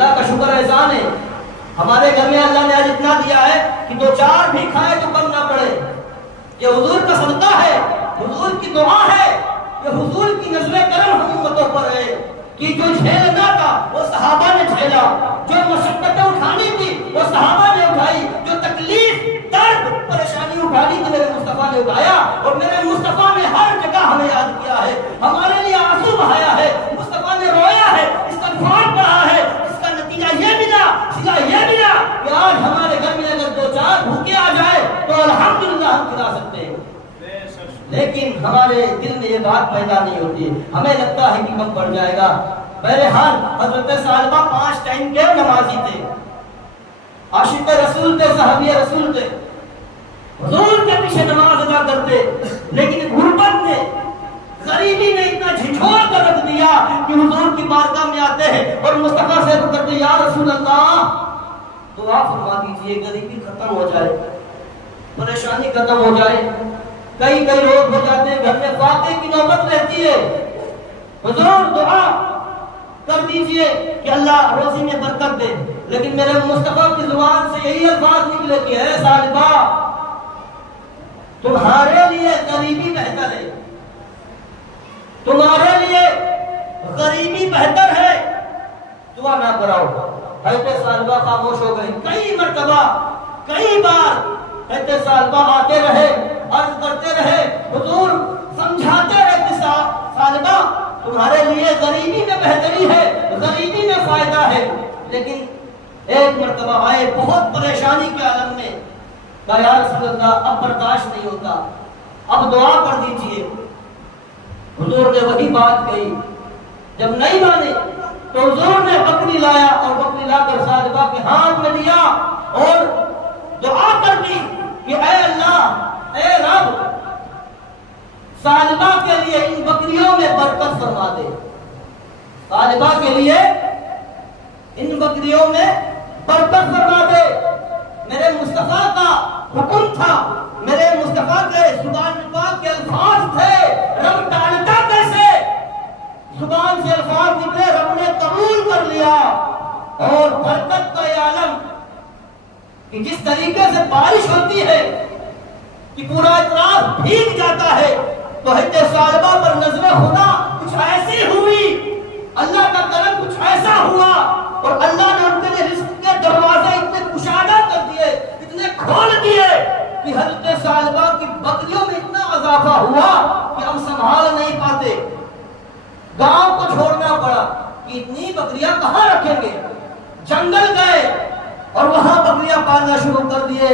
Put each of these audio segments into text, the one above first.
اللہ کا شکر احسان ہے، ہمارے گھر میں اللہ نے آج اتنا دیا ہے کہ 2-4 بھی کھائے تو کم نہ پڑے۔ یہ حضور کا صدقہ ہے، حضور کی دعا ہے، یہ حضور کی نظر کرم ہم امتوں پر ہے کہ جو جھیلنا تھا وہ صحابہ نے جھیلا، جو مشقتیں اٹھانی تھی وہ صحابہ نے اٹھائی، جو تکلیف درد پریشانی اٹھانی تھی میرے مصطفیٰ نے اٹھایا، اور میرے مصطفیٰ نے ہر جگہ ہمیں یاد کیا ہے، ہمارے لیے آنسو بہایا ہے، مصطفیٰ نے رویا ہے، استغفار پڑھا ہے، اس کا نتیجہ یہ ملا، صلہ یہ ملا کہ آج ہمارے گھر میں اگر 2-4 بھوکے آ جائے تو الحمدللہ ہم کھلا سکتے ہیں، لیکن ہمارے دل میں یہ بات پیدا نہیں ہوتی ہے، ہمیں لگتا ہے کہ کم پڑ جائے گا۔ بہرحال حضرت ثعلبہ 5 ٹائم کے نمازی تھے، عاشق رسول تھے، صحابی رسول تھے، حضور کے پیچھے نماز ادا کرتے، لیکن غربت نے، غریبی نے اتنا جھنجھوڑ کر رکھ دیا کہ حضور کی بارگاہ میں آتے ہیں اور مصطفیٰ سے کرتے یا رسول اللہ دعا فرما دیجئے، غریبی ختم ہو جائے، پریشانی ختم ہو جائے، کئی روز ہو جاتے ہیں، گھر میں فاقے کی نوبت رہتی ہے، حضور دعا کر دیجئے کہ اللہ روزی میں برکت دے، لیکن میرے مصطفیٰ کی زبان سے یہی الفاظ نکلے کہ اے ثعلبہ تمہارے لیے غریبی بہتر ہے، تمہارے لیے غریبی بہتر ہے، دعا نہ کراؤ۔ حضرت ثعلبہ خاموش ہو گئی، کئی مرتبہ کئی بار حضرت ثعلبہ آتے رہے، عرض کرتے رہے، حضور سمجھاتے رہے ثعلبہ تمہارے لیے غریبی میں بہتری ہے، غریبی میں فائدہ ہے، لیکن ایک مرتبہ آئے بہت پریشانی کے عالم میں، کہا یا رسول اللہ اب برداشت نہیں ہوتا، اب دعا کر دیجئے۔ حضور نے وہی بات کہی، جب نہیں مانے تو حضور نے بکری لایا اور بکری لا کر ثعلبہ کے ہاتھ میں دیا اور دعا کر دی کہ اے اللہ، اے رب، ثعلبہ کے لیے ان بکریوں میں برکت فرما دے، ثعلبہ کے لیے ان بکریوں میں برکت فرما دے۔ میرے مصطفیٰ کا حکم تھا، میرے مصطفیٰ کے زبان پاک کے الفاظ تھے، رب ڈالتا کیسے؟ زبان سے الفاظ نکلے، رب نے قبول کر لیا، اور برکت کا یہ عالم کہ جس طریقے سے بارش ہوتی ہے کہ پورا اطراف بھیگ جاتا ہے، تو حضرت ثعلبہ پر نظر خدا کچھ ایسی ہوئی، اللہ کا کرم کچھ ایسا ہوا، اور اللہ نے ان کے لیے رزق کے دروازے اتنے کشادہ کر دیے، اتنے کھول دیے کہ حضرت ثعلبہ کی بکریوں میں اتنا اضافہ ہوا کہ ہم سنبھال نہیں پاتے، گاؤں کو چھوڑنا پڑا کہ اتنی بکریاں کہاں رکھیں گے، جنگل گئے اور وہاں بکریاں پالنا شروع کر دیے،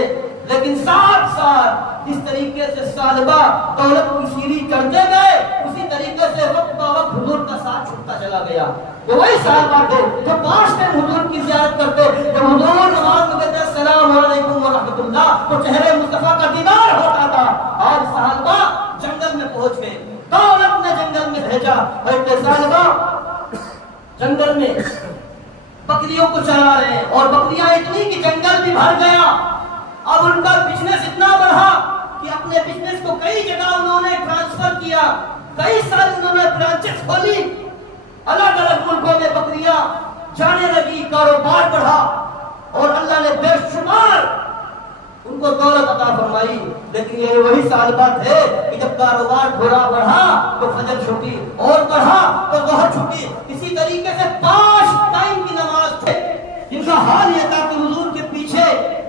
لیکن ساتھ ساتھ جس طریقے سے ثعلبہ دولت کی سیڑھی چڑھتے گئے، اسی طریقے سے وقت با وقت حضور کا ساتھ چھوٹتا چلا گیا۔ وہ وہی ثعلبہ تھے جو 5 دن حضور کی زیارت کرتے، جب حضور نماز میں کہتے السلام علیکم ورحمۃ اللہ تو چہرے مصطفیٰ کا دیدار ہوتا تھا۔ آج ثعلبہ جنگل میں پہنچ گئے، دولت نے جنگل میں بھیجا، حضرت ثعلبہ جنگل میں بکریوں کو چلا رہے ہیں، اور بکریاں اتنی کہ جنگل بھی بھر گیا۔ اب ان کا بزنس اتنا بڑھا کہ اپنے بزنس کو کئی جگہ انہوں نے ٹرانسفر کیا، کئی سال انہوں نے برانچز کھولی، الگ الگ ملکوں میں بکریاں جانے لگی، کاروبار بڑھا، اور اللہ نے بے شمار ان کو دولت عطا فرمائی۔ لیکن یہ وہی ثعلبہ تھے کہ جب کاروبار تھوڑا بڑھا تو فجر چھٹی، اور بڑھا تو ظہر چھٹی، اسی طریقے سے 5 ٹائم کی نماز تھے، جن کا حال یہ تھا کہ حضور کے پیچھے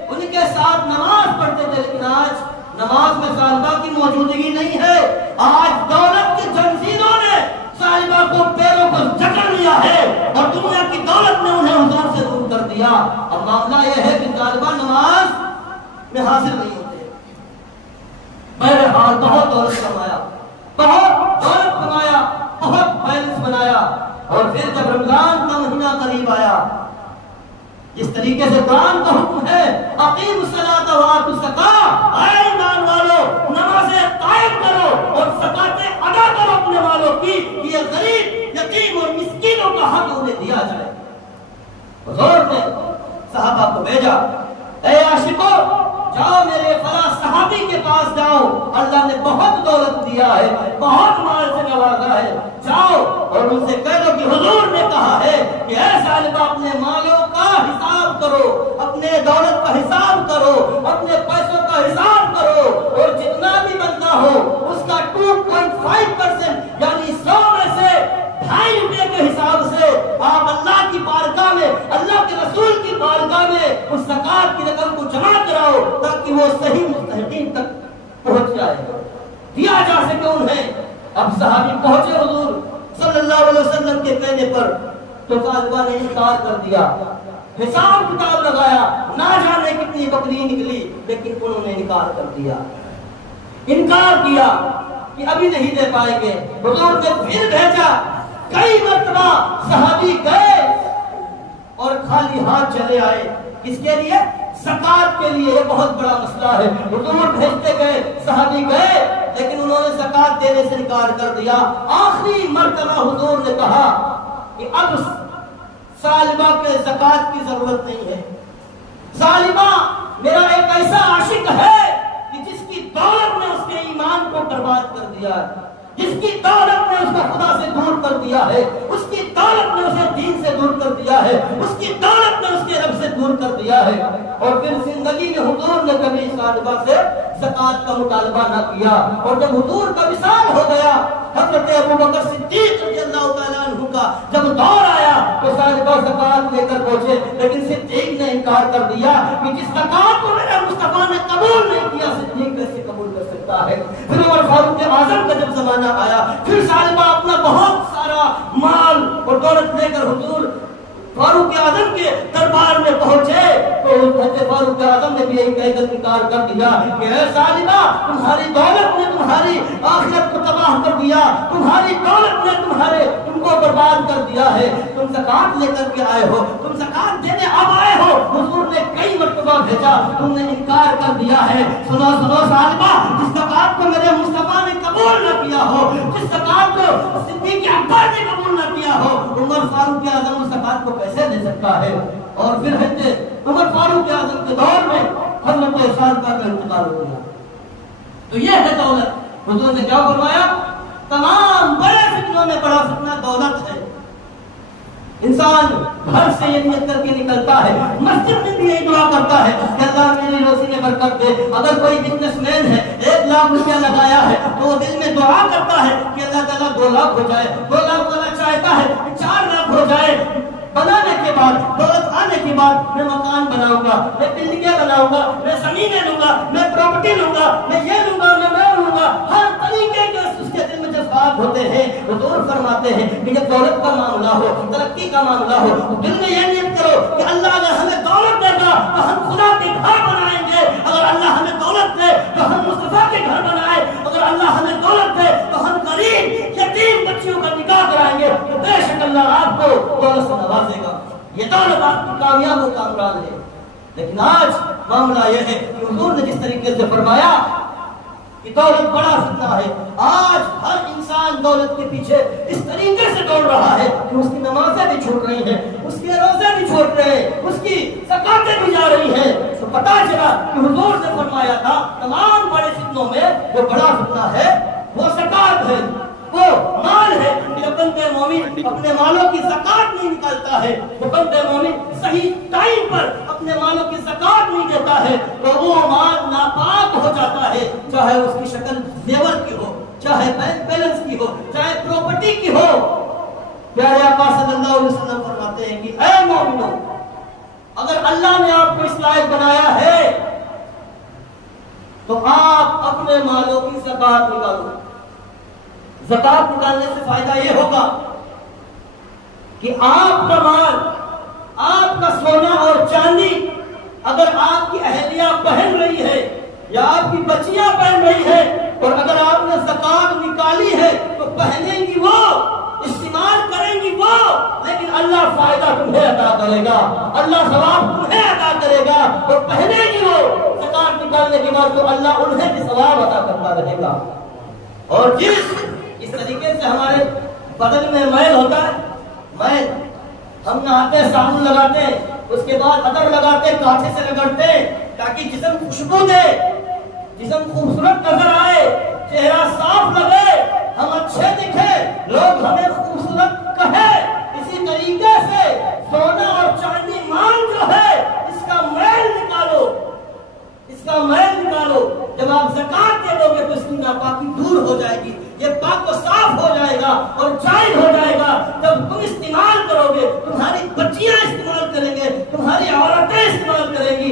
ان کے ساتھ نماز پڑھتے تھے، لیکن آج نماز میں ثعلبہ کی موجودگی نہیں ہے۔ آج دولت کی زنجیروں نے ثعلبہ کو پیروں کو جکڑ لیا ہے، اور دنیا کی دولت نے انہیں حضور سے دور کر دیا۔ اب معاملہ یہ ہے کہ ثعلبہ نماز میں حاضر نہیں ہوتے۔ بہرحال بہت دولت کمایا، بہت دولت کمایا، بہت بیلنس بنایا، اور پھر جب رمضان کا مہینہ قریب آیا، جس طریقے سے قرآن کا حکم ہے اقیموا الصلاۃ وآتوا الزکاۃ، اے ایمان والو نمازیں قائم کرو اور زکاتیں ادا کرو اپنے مالوں کی، یہ غریب یتیم اور مسکینوں کا حق انہیں دیا جائے۔ حضور نے صحابہ کو بھیجا، اے عاشقو جاؤ میرے فلاں صحابی کے پاس جاؤ، اللہ نے بہت دولت دیا ہے، بہت مال سے نوازا ہے، جاؤ اور ان سے کہہ دو کہ حضور نے کہا ہے کہ اے ثعلبہ اپنے مالوں وہ صحیح مستحقین تک پہنچ جائے، دیا جا سکے انہیں۔ اب صحابی پہنچے حضور صلی اللہ علیہ وسلم کے کہنے پر، تو صاحبہ نے انکار کر دیا، حساب کتاب لگایا، نہ جانے کتنی بکری نکلی، لیکن انہوں نے انکار کر دیا، انکار کیا کہ ابھی نہیں دے پائیں گے۔ حضور نے پھر بھیجا، کئی مرتبہ صحابی گئے اور خالی ہاتھ چلے آئے۔ کس کے لیے؟ زکات کے لیے۔ یہ بہت بڑا مسئلہ ہے۔ حضور بھیجتے گئے، صحابی گئے، لیکن انہوں نے زکات دینے سے انکار کر دیا۔ آخری مرتبہ حضور نے کہا کہ اب سالبہ کے زکات کی ضرورت نہیں ہے۔ سالبہ میرا ایک ایسا عاشق ہے کہ جس کی دولت نے اس کے ایمان کو برباد کر دیا ہے، جس کی دولت نے اس کو خدا سے دور کر دیا ہے، اس کی دولت نے اسے دین سے دور کر دیا ہے، اس کی دولت نے اس کے رب سے دور کر دیا ہے۔ اور پھر زندگی میں حضور نے کبھی سالبہ سے زکات کا مطالبہ نہ کیا۔ اور جب حضور کا وصال ہو گیا، حضرت ابوبکر صدیق رضی اللہ تعالیٰ عنہ کا جب دور آیا تو سالبہ زکات لے کر پہنچے، لیکن صدیق نے انکار کر دیا کہ جس زکات کو میرے مصطفیٰ نے قبول نہیں کیا، صدیق کیسے قبول کر سکتا ہے۔ پھر عمر فاروق اعظم کا جب زمانہ آیا، پھر سالبہ اپنا بہت سارا مال اور دولت لے کر حضور فاروق اعظم کے دربار میں پہنچے، تو حضرت فاروق اعظم نے بھی یہی کہہ کر انکار کر دیا کہ اے سالبہ، تمہاری دولت نے تمہاری آخرت کو تباہ کر دیا، تمہاری دولت نے تم کو برباد کر دیا ہے، تم زکات لے کر کے آئے ہو، تم زکات دینے اب آئے ہو، حضور نے کئی مرتبہ بھیجا، تم نے انکار کر دیا ہے۔ سنو سنو سالبہ، جس زکات کو میرے مصطفیٰ نے قبول نہ کیا ہو، جس زکات کو صدیق اکبر نے قبول نہ کیا ہو، عمر فاروق اعظم اس زکات کو کیسے دے سکتا ہے؟ اور پھر حضرت عمر فاروق اعظم کے دور میں حضرت سالبہ کا انتقال ہو گیا۔ تو یہ ہے دولت۔ حضور نے کیا فرمایا؟ تمام بڑے فتنوں میں بڑا فتنہ دولت ہے۔ انسان گھر سے یہ نیت کر کے نکلتا ہے، مسجد میں بھی یہی دعا کرتا ہے کہ اللہ میری روزی میں برکت دے۔ اگر کوئی بزنس مین ہے، 1 لاکھ روپیہ لگایا ہے، تو وہ دل میں دعا کرتا ہے کہ اللہ تعالیٰ 2 لاکھ ہو جائے، 2 لاکھ والا چاہتا ہے کہ 4 لاکھ ہو جائے۔ بنانے کے بعد، دولت آنے کے بعد میں مکان بناؤں گا، میں بلڈنگیں بناؤں گا، میں زمینیں لوں گا، میں پراپرٹی لوں گا، میں یہ لوں گا، میں لوں گا۔ ہر طریقے کے اس کے دل میں جذبات ہوتے ہیں۔ حضور فرماتے ہیں کہ جب دولت کا معاملہ ہو، ترقی کا معاملہ ہو، دل میں یہ نیت کرو کہ اللہ اگر ہمیں دولت دے گا تو ہم خدا کے گھر بنائیں گے، اگر اللہ ہمیں دولت دے تو ہم مصطفیٰ کے گھر بنائیں، اگر اللہ ہمیں دولت دے تو ہم غریب یتیم بچیوں کا نکاح کرائیں گے، تو بے شک اللہ آپ کو دولت سے نوازے گا۔ یہ دولت آپ کی کامیاب و کامران ہے۔ لیکن آج معاملہ یہ ہے کہ حضور نے جس طریقے سے فرمایا کہ دولت بڑا فتنہ ہے، آج ہر انسان دولت کے پیچھے اس طریقے سے دوڑ رہا ہے کہ اس کی نمازیں بھی چھوٹ رہی ہیں، اس کے روزے بھی چھوٹ رہے ہیں، اس کی زکاتیں بھی جا رہی ہیں۔ تو پتہ چلا کہ حضور نے فرمایا تھا تمام بڑے فتنوں میں جو بڑا فتنہ ہے وہ زکات ہے، وہ مال ہے۔ جب بندہ مومن اپنے مالوں کی زکات نہیں نکالتا ہے، وہ بندہ مومن صحیح ٹائم پر اپنے مالوں کی زکات نہیں دیتا ہے، تو وہ مال ناپاک ہو جاتا ہے، چاہے اس کی شکل زیور کی ہو، چاہے بینک بیلنس کی ہو، چاہے پراپرٹی کی ہو۔ پیارے آقا صلی اللہ علیہ وسلم فرماتے ہیں کہ اے مومنو، اگر اللہ نے آپ کو اس لائق بنایا ہے تو آپ اپنے مالوں کی زکات نکالو۔ زکات نکالنے سے فائدہ یہ ہوگا کہ آپ کا مال، آپ کا سونا اور چاندی اگر آپ کی اہلیہ پہن رہی ہے یا آپ کی بچیاں پہن رہی ہے، اور اگر آپ نے زکات نکالی ہے تو پہنیں گی وہ، استعمال کریں گی وہ، لیکن اللہ فائدہ تمہیں عطا کرے گا، اللہ ثواب تمہیں عطا کرے گا، اور پہنیں گی وہ زکات نکالنے کے بعد تو اللہ انہیں بھی ثواب عطا کرتا رہے گا۔ اور اس طریقے سے ہمارے بدن میں میل ہوتا ہے، میل ہم نہاتے صابن لگاتے ہیں، اس کے بعد عطر لگاتے، کانچے سے رگڑتے تاکہ جسم خوشبو دے، جسم خوبصورت نظر آئے، چہرہ صاف لگے، ہم اچھے دکھے، لوگ ہمیں خوبصورت کہے۔ اسی طریقے سے سونا اور چاندی مال جو ہے اس کا میل نکالو، اس کا میل نکالو۔ جب آپ زکات دے دو گے تو اس کی ناپاکی دور ہو جائے گی، یہ پاک و صاف ہو جائے گا اور جائز ہو جائے گا۔ جب تم استعمال کرو گے، تمہاری بچیاں استعمال کریں گے، تمہاری عورتیں استعمال کریں گی،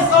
100